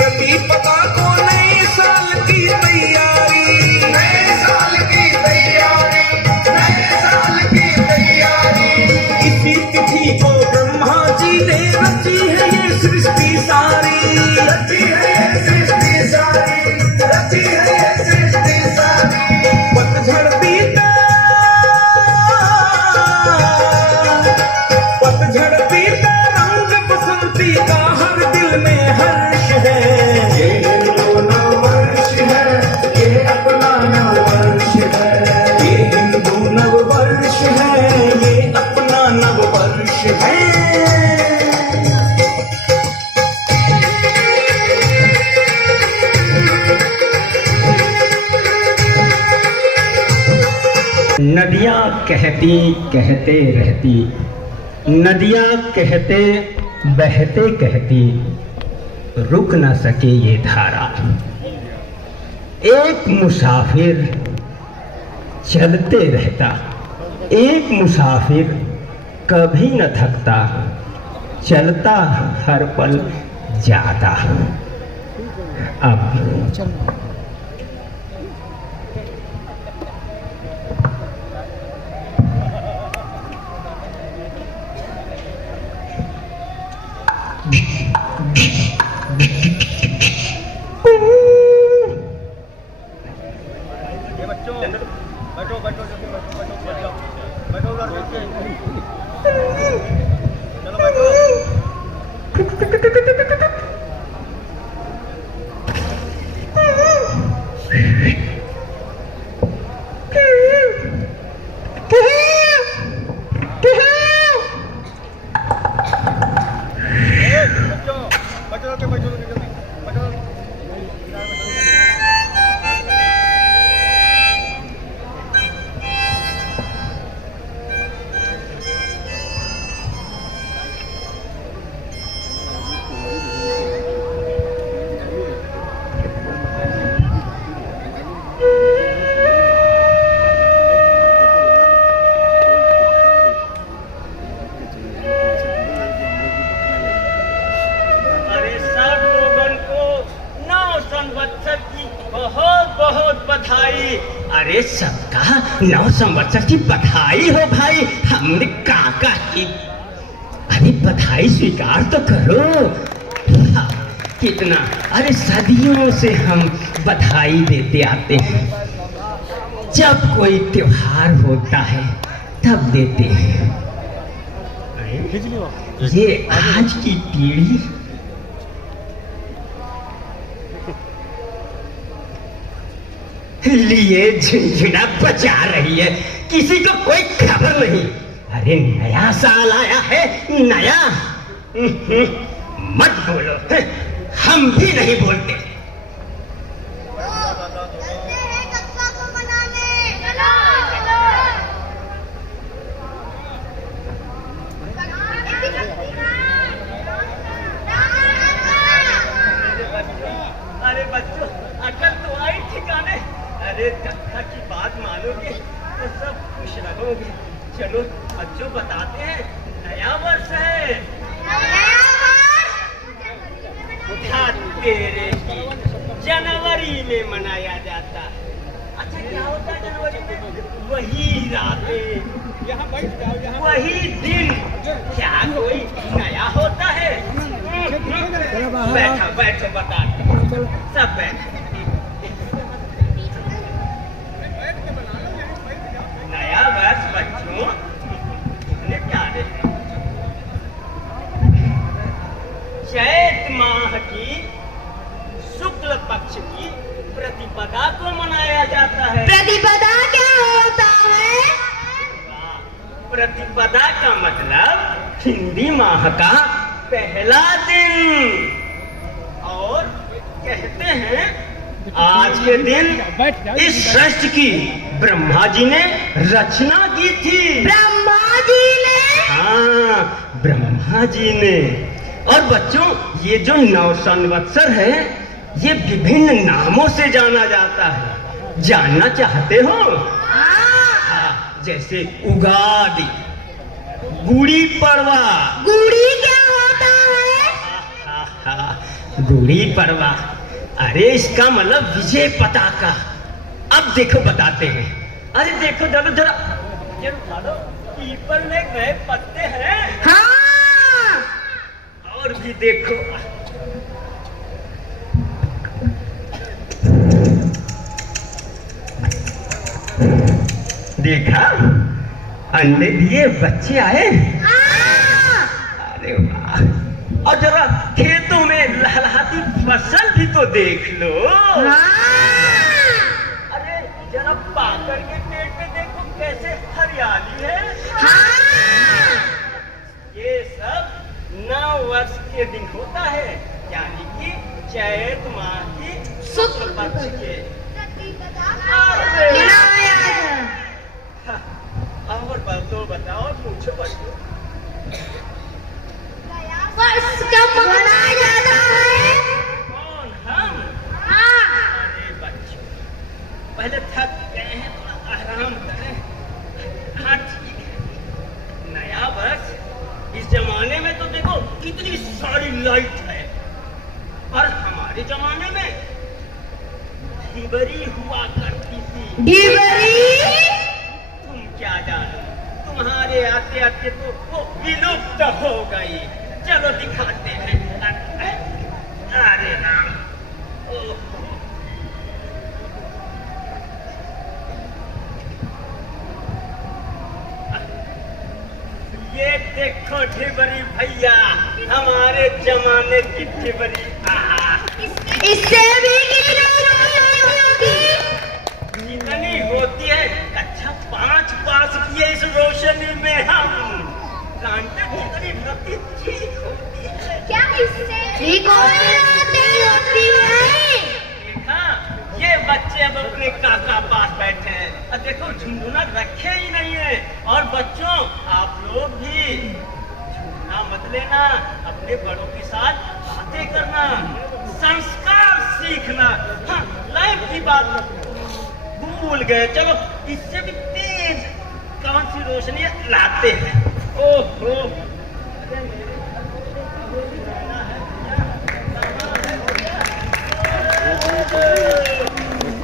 प्रतिपदा को नए साल की तैयारी, नए साल की तैयारी, नए साल की तैयारी। इसी तिथि को ब्रह्मा जी ने रची है ये सृष्टि सारी, रची है ये सृष्टि सारी, रची है ये सृष्टि सारी। पतझड़ बीता, पतझड़ बीता रंग बसंती का हर दिल में हर्ष है। ये हिंदू नववर्ष है, ये अपना नववर्ष है। ये हिंदू नववर्ष है, ये अपना नववर्ष है। नदियाँ कहती कहते रहती, नदियाँ कहते बहते कहती, रुक न सके ये धारा। एक मुसाफिर चलते रहता, एक मुसाफिर कभी न थकता, चलता हर पल जाता। अब अरे सबका नव संवत्सर की बधाई हो भाई। हमने काका की, अरे बधाई स्वीकार तो करो। हाँ, कितना, अरे सदियों से हम बधाई देते आते हैं। जब कोई त्योहार होता है तब देते हैं। ये आज की पीढ़ी लिए झुनझुना बजा रही है, किसी को कोई खबर नहीं। अरे नया साल आया है, नया। मत बोलो, हम भी नहीं बोलते। अरे बच्चों, अकल तो आई ठिकाने। अरे कथा की बात मानोगे तो सब खुश रहोगे। चलो बच्चों बताते हैं, नया वर्ष है। तेरे की जनवरी में मनाया जाता है। अच्छा क्या होता है जनवरी में? वही रातें, वही दिन, क्या कोई नया होता है? बैठो बैठो बताते हैं, सब बैठो। नया वर्ष बच्चों कितने प्यारे हैं। चैत माह की शुक्ल पक्ष की प्रतिपदा को मनाया जाता है। प्रतिपदा क्या होता है? प्रतिपदा का मतलब हिंदी माह का पहला दिन। और कहते हैं आज के दिन इस सृष्टि की ब्रह्मा जी ने रचना की थी। ब्रह्मा जी ने? हाँ, ब्रह्मा जी ने। और बच्चों, ये जो नव संवत्सर है ये विभिन्न नामों से जाना जाता है। जानना चाहते हो? हाँ, जैसे उगादि, गुड़ी पड़वा। गुड़ी क्या होता है? गुड़ी पड़वा, अरे इसका मतलब विजय पताका। अब देखो बताते हैं। अरे देखो जरा जरा ये उठा लो, पीपल में नए पत्ते हैं। हाँ। और भी देखो, देखा अंडे दिए बच्चे आए। हाँ। अरे वाह, और जरा खेतों में लहलहाती फसल भी तो देख लो। हाँ। अरे जरा पाकर के पेड़ पे देखो कैसे हरियाली है। हाँ। ये सब नव वर्ष के दिन होता है, यानी कि चैत माह की शुक्ल पक्ष के। और बातों बताओ, पूछो बच्चों। वर्ष कब मनाया जाता है? कौन? हम? हाँ। अरे बच्चों, पहले थक गए हैं, थोड़ा आराम करें। हाँ ठीक है। नया वर्ष इस जमाने में तो देखो कितनी सारी लाइट है, पर हमारे जमाने में ढिबरी हुआ करती थी। ढिबरी? तुम क्या जानो, तुम्हारे आते आते तो वो विलुप्त हो गई। चलो दिखाते हैं। अरे राम, ओह, ये देखो ढिबरी भैया, हमारे जमाने की ढिबरी। इससे भी कितनी रोशनी होगी? कितनी होती है? अच्छा 5 पास किए इस रोशनी में हम। जानते कितनी गति ठीक होती है। क्या इससे ठीक होती है? देखा, ये बच्चे अब अपने काका पास बैठे हैं। अब देखो झुंझुना रखे ही नहीं है। और बच्चों, आप लोग भी झुंझुना मत लेना, अपने बड़ों के साथ बातें करना, संस्कार सीखना। हाँ, लाइफ की बात भूल गए। चलो इससे भी तेज कौन सी रोशनी लाते हैं। ओहो,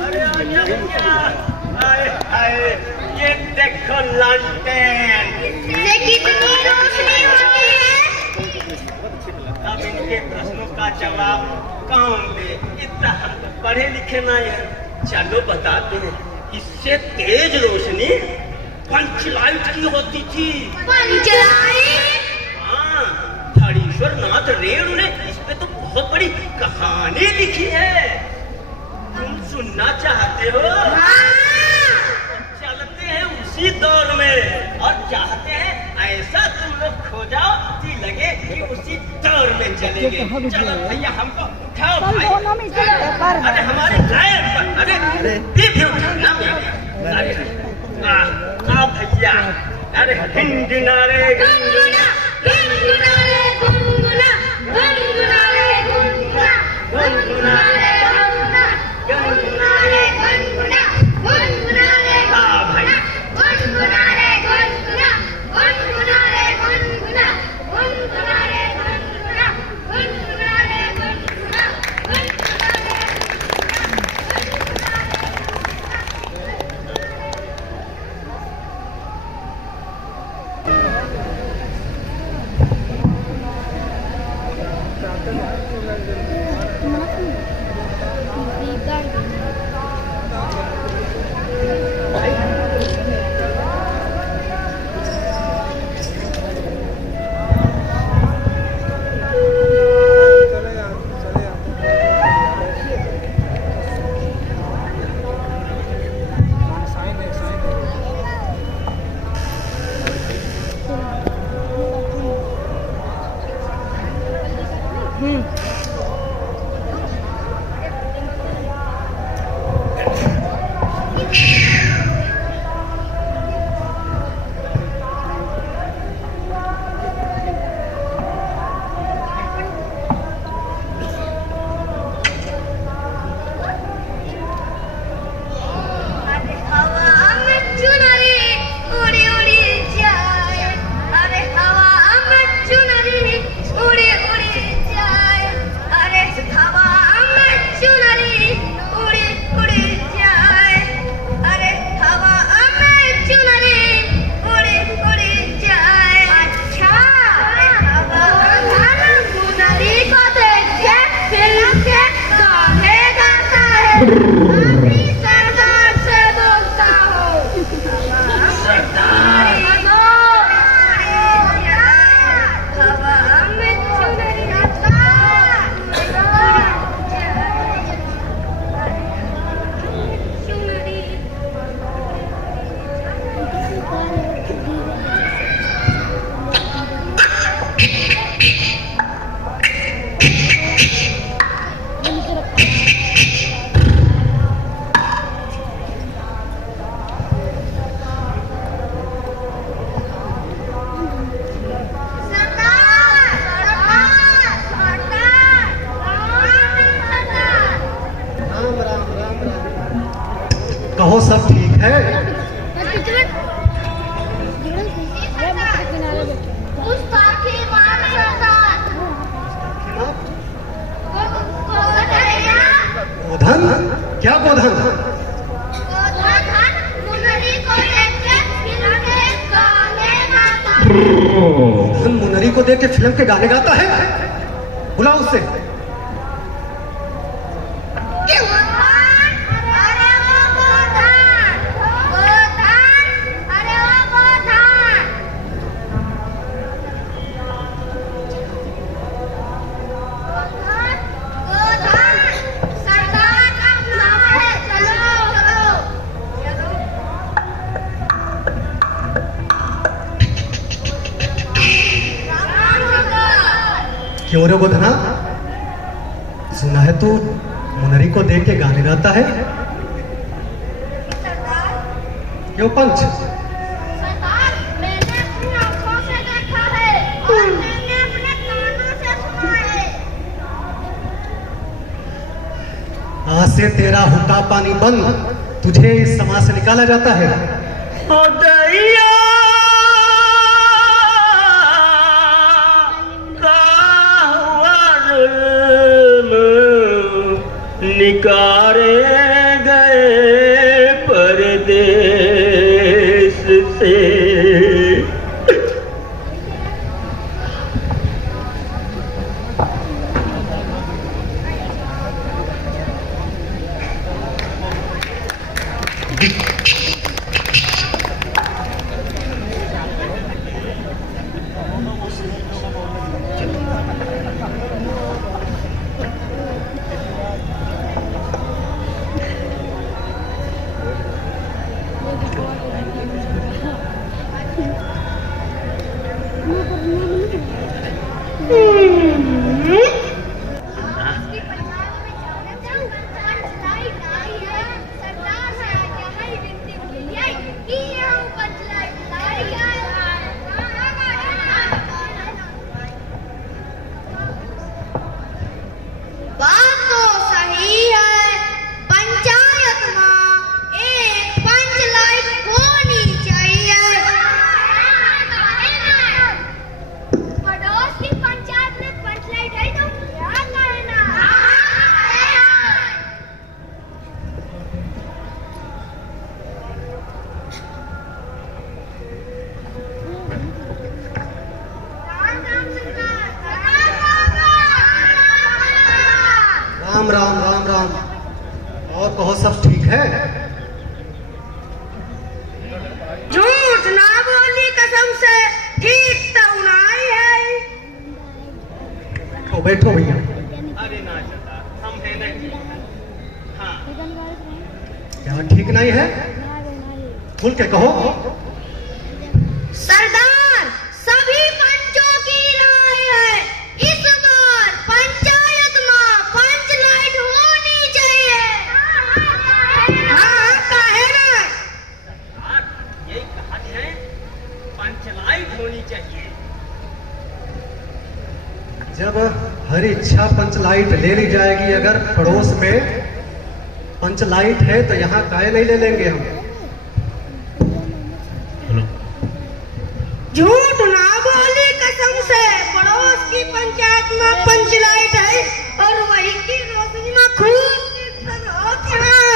अरे आजा भैया, आए आए, ये देखो लालटेन। इससे कितनी रोशनी होती है? अब इनके प्रश्नों का जवाब कौन दे? इतना हम तो पढ़े लिखे नहीं है। चलो बताते हैं। इससे तेज रोशनी पंच लाइट की होती थी। पंचलाइट? हाँ, धड़ीश्वर नाथ रेणु ने इस पे तो बहुत बड़ी कहानी लिखी है। तुम सुनना चाहते हो? हाँ। चलते हैं उसी दौर में और चाहते हैं ऐसा तुम लोग खो जाओ कि लगे कि उसी दौर में चलेंगे। चलो भैया, हमको उठाओ भाई। अरे हमारे गायब, अरे भी उठाना मेरे। अरे आ भैया, अरे हिंदुना रे गुनगुना, गुनगुना रे गुनगुना, गुनगुना रे गुनगुना, गुनगुना रे गुनगुना, गुनगुना रे गुनगुना, गुनगुना रे हाँ भाई, गुनगुना रे गुनगुना, गुनगुना रे गुनगुना, गुनगुना रे गुनगुना, गुनगुना रे गुनगुना, गुनगुना रे कहो सब ठीक है? गुस्ताखी माफ सरदार। गोधन? क्या गोधन? मुनरी को लेके फिल्म के गाने गाता है। गोधन मुनरी को देख के फिल्म के गाने गाता है? बुलाओ उससे। अरे वो गोधन, गोधन, अरे वो गोधन। गोधन, सरदार का बुलावा है, चलो। राम सरदार। क्यों रे गोधना? सुना है तू मुनरी को देख के गाने गाता है? सरदार, क्यों पंच? सरदार, मैंने अपनी आंखों से देखा है और मैंने अपने कानों से सुना है। आज से तेरा हुक्का पानी बंद, तुझे इस समाज से निकाला जाता है। ओ दैया निकारे गए परदेश से। उसकी पंचायत में जाने से पंचलाइट आई है। सरदार से आज्ञा है विनती के लिए कि यह पंचलाइट लाई बात तो सही है। पंचायत में एक पंचलाइट होनी चाहिए। पड़ोस की पंचायत में पंचलाइट है तो क्या कहना। राम राम सरदार, राम राम राम राम। और कहो सब ठीक है? झूठ ना बोली कसम से, ठीक तो नहीं है। बैठो बैठो भैया। अरे ना सरदार, हम हैं नहीं। हाँ, क्या ठीक नहीं है? खुल के कहो। सरदार, सभी पंचों की राय है, इस बार पंचायत में पंचलाइट होनी चाहिए। हाँ, काहे ना? सरदार, यही कहा है, पंचलाइट होनी चाहिए। जब हर इच्छा पंचलाइट ले ली जाएगी, अगर पड़ोस में पंचलाइट है तो यहाँ काहे नहीं ले लेंगे हम? झूठ ना बोली कसम से, पड़ोस की पंचायत में पंचलाइट है और वही की रोशनी में खूब कीर्तन होता है।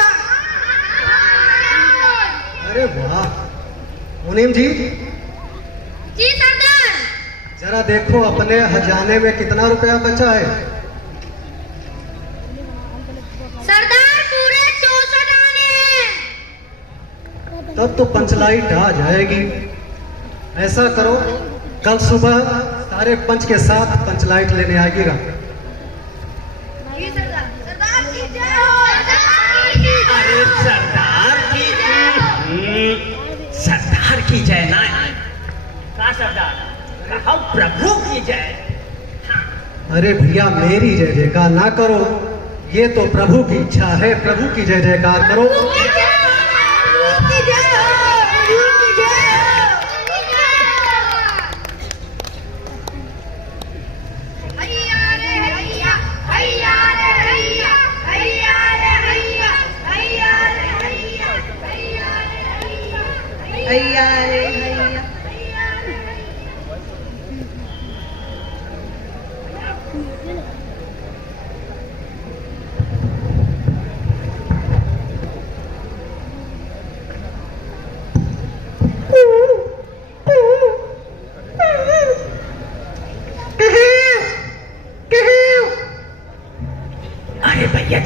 अरे वाह मुनीम जी, जी सरदार। जरा देखो अपने खजाने में कितना रुपया बचा है। सरदार, पूरे 64 आने हैं। तब तो पंचलाइट आ जाएगी। ऐसा करो, कल सुबह सारे पंच के साथ पंचलाइट लेने आइएगा। जी सरदार। सरदार की जय हो। सरदार की जय अरे हो। सरदार की सरदार की जय ना। कहा सरदार, कहा प्रभु की जय। अरे भैया मेरी जय जयकार ना करो, ये तो प्रभु की इच्छा है, प्रभु की जय जयकार करो। की जय हो। की जय हो। की जय हो। हैया रे हैया, हैया रे हैया, हैया रे हैया, हैया रे हैया,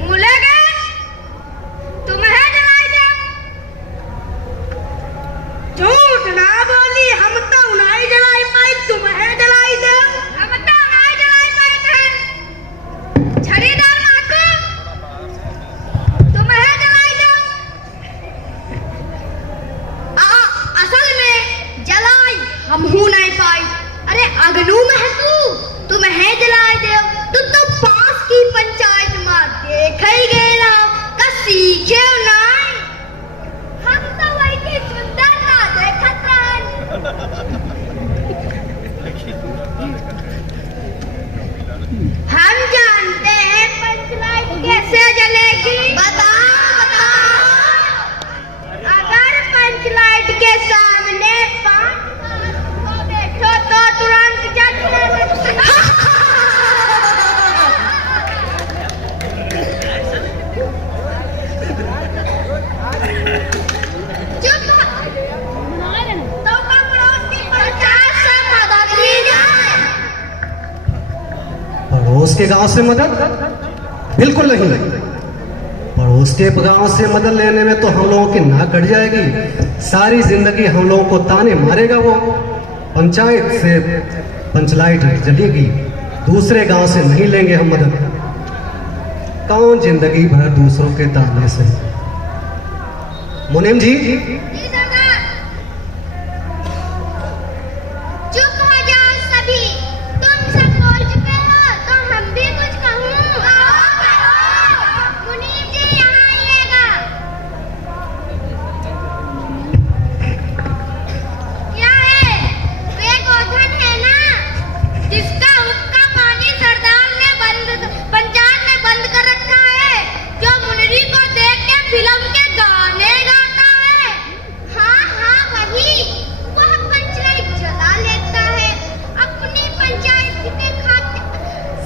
मुले गए तुम्हें जलाई दे झूठ ना बोली हम तो उन्हें जलाई पाई तुम्हें जलाई दे हम तो उन्हें जलाई पाई थे छड़ीदार माता तुम्हें जलाई दे असल में जलाई हम हूं नहीं पाई अरे अगनू में है तुम्हें जलाई दे तो पास की पंचायत में देख ही गेला का सीखे नहीं हम तो वही की सुंदर ना देखत रहन हम जानते हैं पंचायत कैसे जलेगी बताओ अगर पंचायत के सामने 5 को बैठो तो तुरंत जज पड़ोस के गांव से मदद बिल्कुल नहीं। पड़ोस के गांव से मदद लेने में तो हम लोगों की नाक कट जाएगी, सारी जिंदगी हम लोगों को ताने मारेगा वो। पंचायत से पंचलाइट जलेगी, दूसरे गांव से नहीं लेंगे हम मदद। कौन जिंदगी भर दूसरों के ताने से। मुनीम जी चुप हो जाओ सभी, तुम सब बोल चुके हो तो हम भी कुछ कहूँ। मुनीम जी यहाँ आइएगा। क्या है वे गोधन है ना जिसका हुक्का पानी सरदार ने पंचायत में बंद कर रखा है, जो मुनरी को देख के फिल्म के गाने गाता है। हाँ हाँ वही, वह पंचायत जला लेता है अपनी पंचायत के खातिर।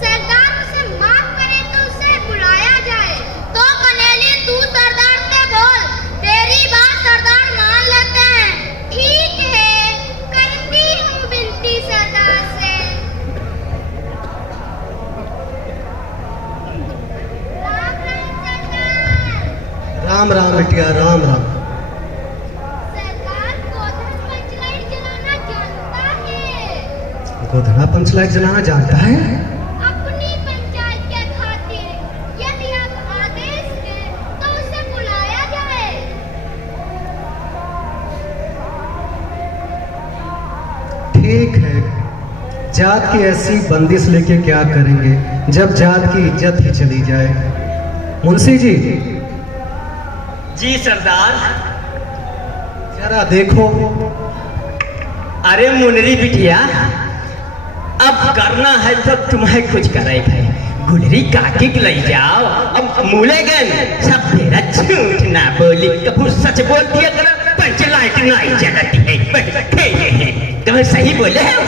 सरदार उसे माफ करे तो उसे बुलाया जाए। तो कनेली तू सरदार से बोल, तेरी बात सरदार मान लेते हैं। ठीक है, करती हूँ विनती सरदार से। राम राम सरदार। राम राम बिटिया, राम राम। सरकार गोधन पंचायत जलाना जानता है। गोधना पंचलाइट जलाना जानता है? अपनी पंचायत के खातिर यदि आप आदेश दें तो उसे बुलाया जाए। ठीक है, जात की ऐसी बंदिश लेके क्या करेंगे जब जात की इज्जत ही चली जाए। मुंशी जी जी सरदार। जरा देखो। अरे मुनरी बिटिया, अब करना है तो तुम्हें कुछ करे भाई। गुलरी काकी के ले जाओ, अब मूलेगन सब तेरा झूठ ना बोली, कभी सच बोल दिया करो। पंचलाइट नहीं जलती है, बैठे हैं तुम्हें सही बोले हो।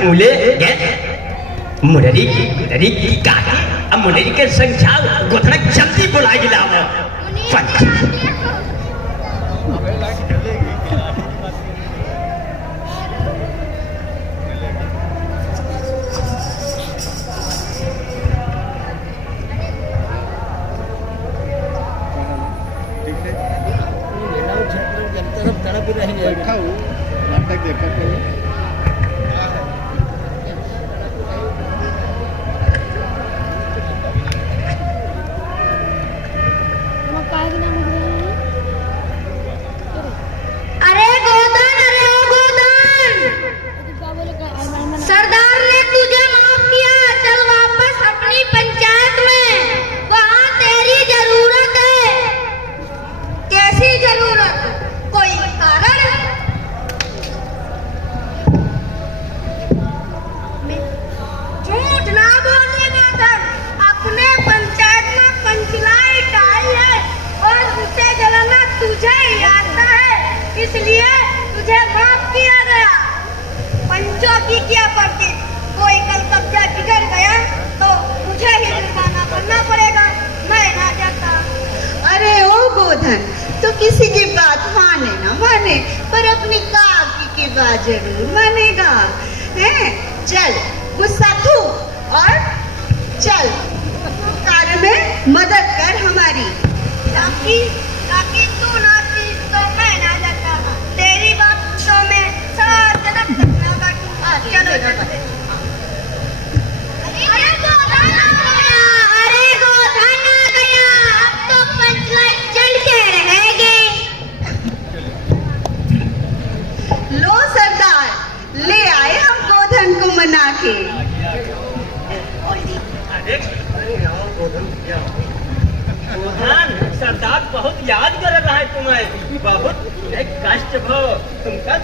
मूले मुनरी की काकी, अब मुनरी के संग जाओ, गोधना जल्दी बुला गिलाओ। बैठा हूँ नाटक देखा करो। अरे गोधन, अरे ओ गोधन, सरदार ने तुझे माफ किया, चल वापस अपनी पंचायत में, वहाँ तेरी जरूरत है। कैसी जरूरत? कोई कारण है? झूठ ना बोले गोधन, अपने पंचायत में पंचलाइट आई है और उसे जलाना तुझे ही आता है, इसलिए तुझे माफ किया गया। पंचों की क्या पड़ती, कोई कल कब्जा बिगड़ गया तो मुझे ही जुर्माना भरना पड़ेगा, मैं ना जाता। अरे ओ गोधन, तो किसी की बात माने ना माने पर अपनी काकी की बात जरूर मानेगा। हैं? चल के। अरे मोहन, सरदार बहुत याद कर रहा है तुम्हें, बहुत कष्ट भो तुमका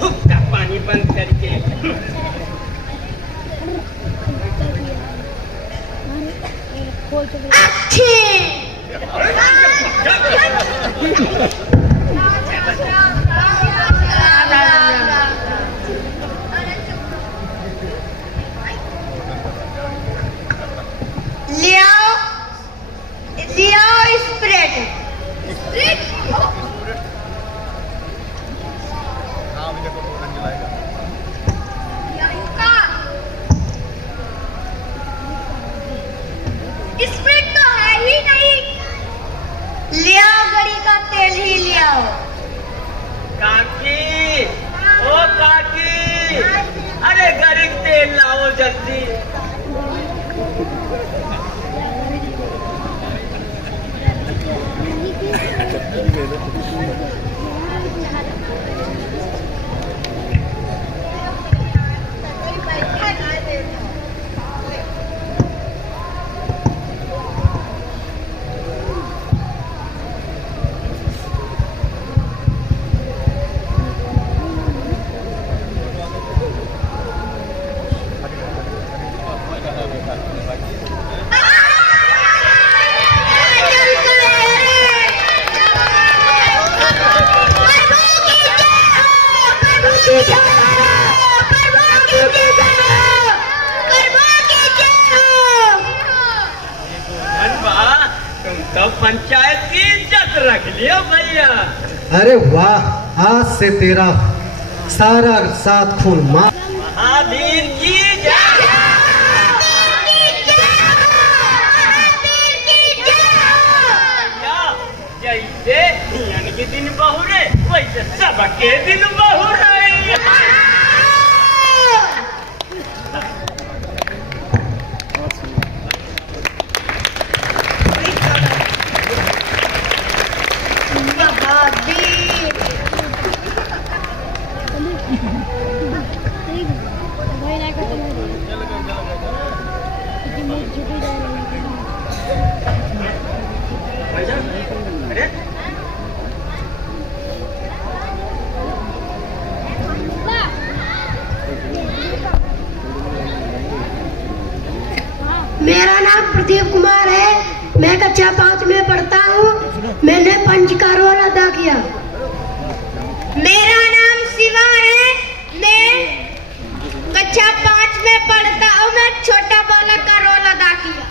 हुक्का पानी बंद करके। अच्छे ले आओ स्प्रेड। स्प्रेड तो है ही नहीं। ले आओ गड़ी का तेल ही ले आओ। काकी, ओ काकी, अरे गरीब तेल लाओ जल्दी। तुम तो पंचायत की इज्जत रख लियो भैया। अरे वाह, आज से तेरा सारा साथ खून मार। महावीर की जय। जैसे हियन के दिन बहुरे वैसे सबके दिन बहुरे। अरे मेरा नाम प्रदीप कुमार है। मैं कक्षा 5 में पढ़ता हूँ। मैंने पंच का रोल अदा किया। मेरा नाम शिवा है। मैं कक्षा 5 में पढ़ता हूँ। मैं छोटा बालक का रोल अदा किया।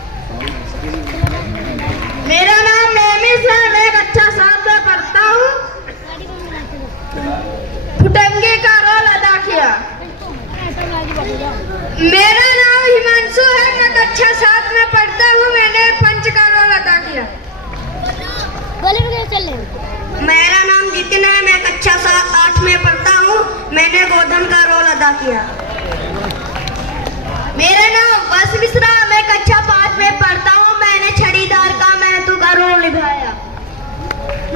मेरा नाम नेमिस है। मैं कक्षा 7 में पढ़ता हूँ। फुटंगे का रोल अदा किया। मेरा नाम हिमांशु है। मैं कक्षा 7 में पढ़ता हूँ। मैंने पंच का रोल अदा किया। मेरा नाम जितिन है। मैं कक्षा 8 में पढ़ता हूँ। मैंने गोधन का रोल अदा किया। मेरा नाम वस मिश्रा। मैं कक्षा 5 में पढ़ता हूँ। मैंने छड़ीदार का महतू का रोल निभाया।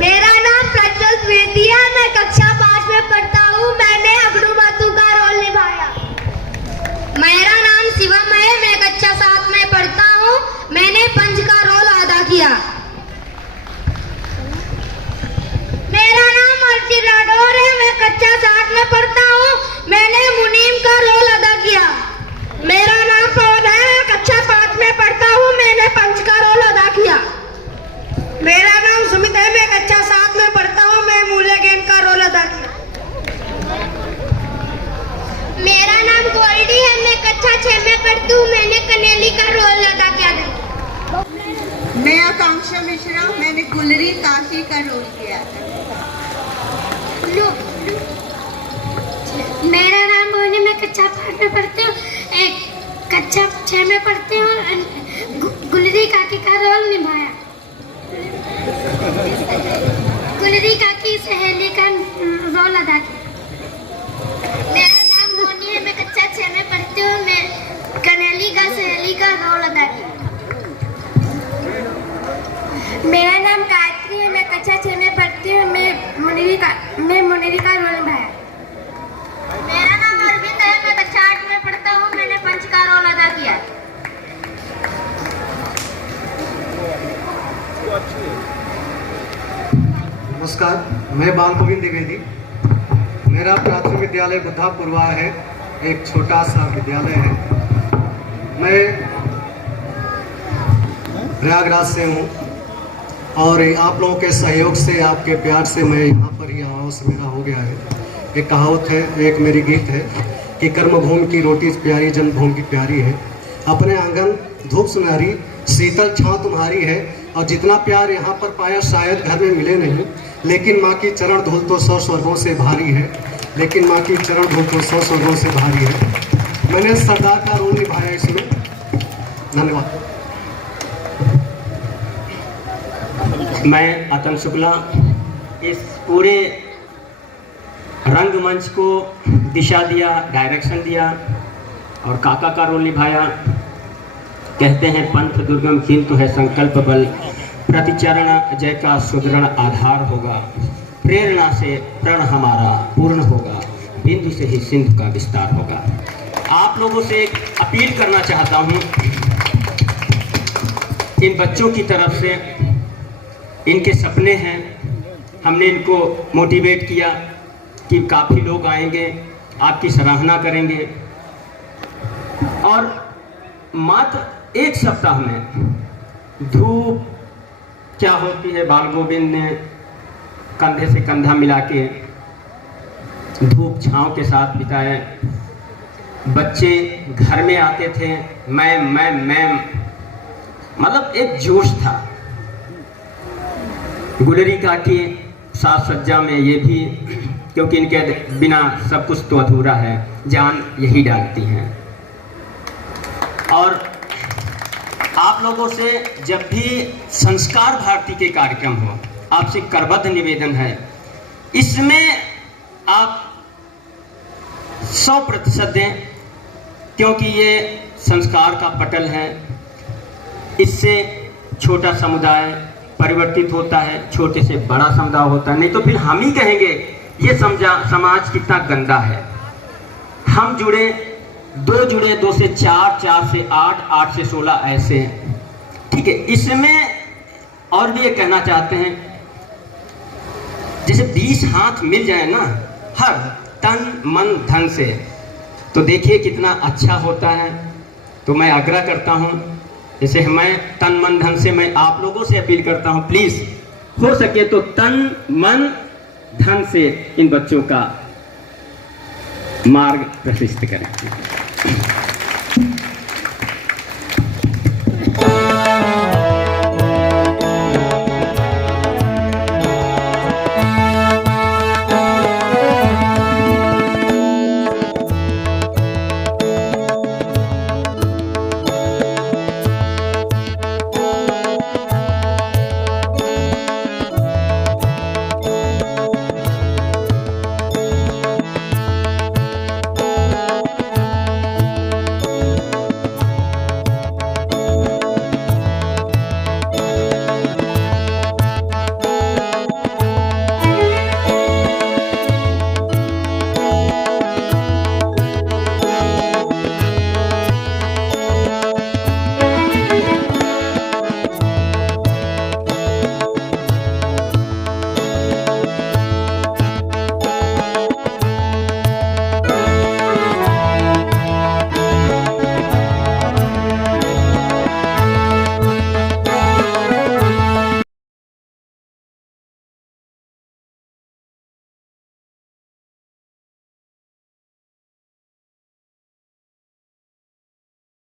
मेरा नाम प्रज्वल द्विवेदी है। मैं कक्षा 5 में पढ़ता हूँ। मैंने अगड़ू मातू का रोल निभाया। मेरा नाम शिवम है। मैं कक्षा 7 में पढ़ता हूँ। मैंने पंच का रोल अदा किया। मेरा नाम अर्ची राठौर है। मैं कक्षा 7 में पढ़ता हूँ। मैंने मुनीम का रोल अदा किया। मेरा नाम पवन है। मैं कक्षा 5 में पढ़ता हूँ। मैंने पंच का रोल अदा किया। मेरा नाम सुमित है। मैं कक्षा 7 में पढ़ता हूँ। मैं मूल्य गेंद का रोल अदा किया। मेरा नाम गोल्डी है। मैं कक्षा 6 में पढ़ती हूँ। मैंने कनेली का रोल अदा किया। मैं आकांक्षा मिश्रा। मैंने गुलरी काशी का रोल किया था। मेरा नाम मोहिनी। मैं कक्षा 5 में पढ़ती हूँ। कक्षा 6 में पढ़ती हूँ। गुलरी काकी का रोल निभाया। गुलरी काकी सहेली का रोल अदा किया। मेरा नाम मोहिनी है। मैं कक्षा 6 में पढ़ती हूँ। मैं कनेली का सहेली का रोल अदा किया। मेरा नाम गायत्री है। मैं कक्षा 6 में पढ़ती हूँ। मैं मुनीरी का रोल निभाया। मेरा नाम अरविंद है। मैं कक्षा 8 में पढ़ता हूँ। नमस्कार, मैं बाल गोविंद द्विवेदी। मेरा प्राथमिक विद्यालय बुद्धापुरवा है, एक छोटा सा विद्यालय है। मैं प्रयागराज से हूँ और आप लोगों के सहयोग से, आपके प्यार से मैं यहाँ पर ही आवास मेरा हो गया है। एक कहावत है, एक मेरी गीत है कि कर्मभूमि की रोटी प्यारी, जन्मभूमि की प्यारी है। अपने आंगन धूप सुनहरी, शीतल छाँव तुम्हारी है। और जितना प्यार यहाँ पर पाया शायद घर में मिले नहीं, लेकिन माँ की चरण धूल तो 100 स्वर्गों से भारी है। लेकिन माँ की चरण धूल तो 100 स्वर्गों से भारी है। मैंने सरदार का रोल निभाया इसमें। धन्यवाद। मैं अतन शुक्ला इस पूरे रंगमंच को दिशा दिया, डायरेक्शन दिया और काका का रोल निभाया। कहते हैं पंथ दुर्गम किंतु है संकल्प बल, प्रतिचरण जय का सुदृढ़ आधार होगा। प्रेरणा से प्रण हमारा पूर्ण होगा, बिंदु से ही सिंधु का विस्तार होगा। आप लोगों से एक अपील करना चाहता हूँ, इन बच्चों की तरफ से। इनके सपने हैं, हमने इनको मोटिवेट किया कि काफ़ी लोग आएंगे, आपकी सराहना करेंगे। और मात्र एक सप्ताह में धूप क्या होती है, बाल गोविंद ने कंधे से कंधा मिला के धूप छांव के साथ बिताए। बच्चे घर में आते थे, मैं मतलब एक जोश था। गुलरी का की साज सज्जा में ये भी, क्योंकि इनके बिना सब कुछ तो अधूरा है, जान यही डालती हैं। और आप लोगों से जब भी संस्कार भारती के कार्यक्रम हो, आपसे करबद्ध निवेदन है, इसमें आप 100% दें, क्योंकि ये संस्कार का पटल है। इससे छोटा समुदाय परिवर्तित होता है, छोटे से बड़ा समुदाय होता है। नहीं तो फिर हम ही कहेंगे ये समाज कितना गंदा है। हम जुड़े, 2 जुड़े, 2 से 4, 4 से 8, 8 से 16, ऐसे। ठीक है, इसमें और भी ये कहना चाहते हैं, जैसे 20 हाथ मिल जाए ना हर तन मन धन से, तो देखिए कितना अच्छा होता है। तो मैं आग्रह करता हूँ, जैसे मैं तन मन धन से, मैं आप लोगों से अपील करता हूँ, प्लीज हो सके तो तन मन धन से इन बच्चों का मार्ग प्रशस्त करें।